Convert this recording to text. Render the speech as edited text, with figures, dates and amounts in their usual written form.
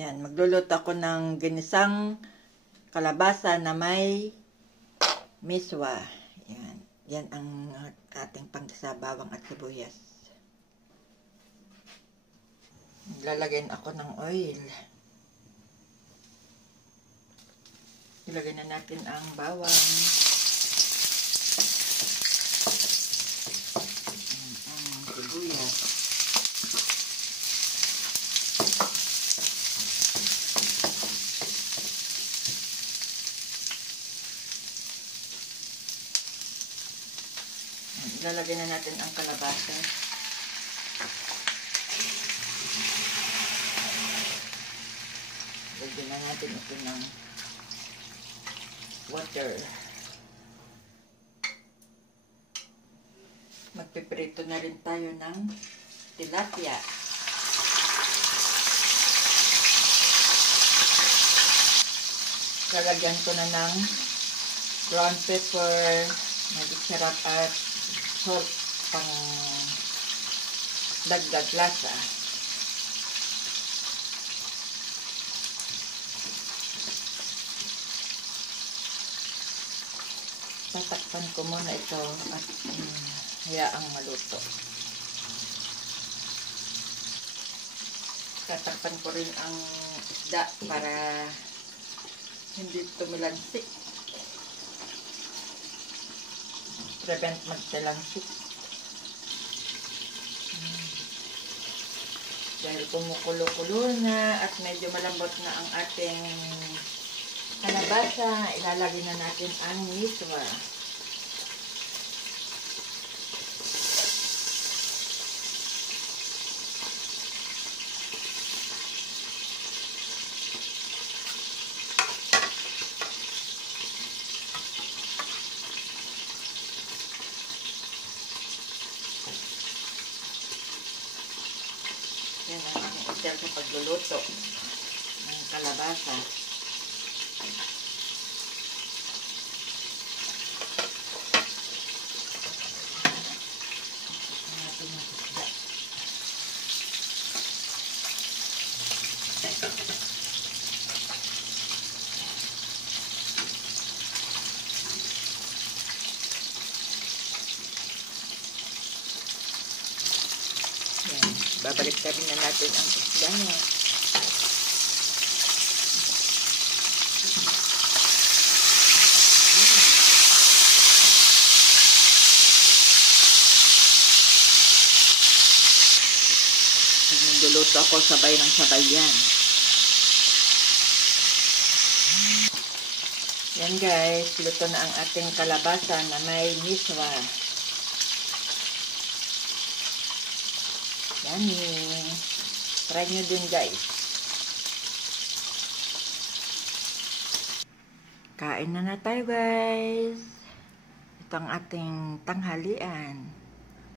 Yan, magluluto ako ng ginisang kalabasa na may miswa. Yan, yan ang ating panggisa, bawang at sibuyas. Lalagyan ako ng oil. Ilagay na natin ang bawang. Ang sibuyas. Ilalagay na natin ang kalabasa. Lagyan na natin ito ng water. Magpiprito na rin tayo ng tilapia. Lalagyan ko na ng brown pepper, magic sarap at salt pang dagdag lasa. Tatakpan ko muna ito at hayaang maluto. Tatakpan ko rin ang isda para hindi tumilansik. Prevent magtalansik. Dahil kumukulo-kulo na at medyo malambot na ang ating kalabasa, ilalagay na natin ang miswa. Yan ang aking style sa pagluluto ng kalabasa. Babalik na rin na natin ang isda niya. Nagluto ako sabay ng sabay yan. Yan guys, luto na ang ating kalabasa na may miswa. Yummy! Try nyo din guys. Kain na tayo guys. Ito ang ating tanghalian.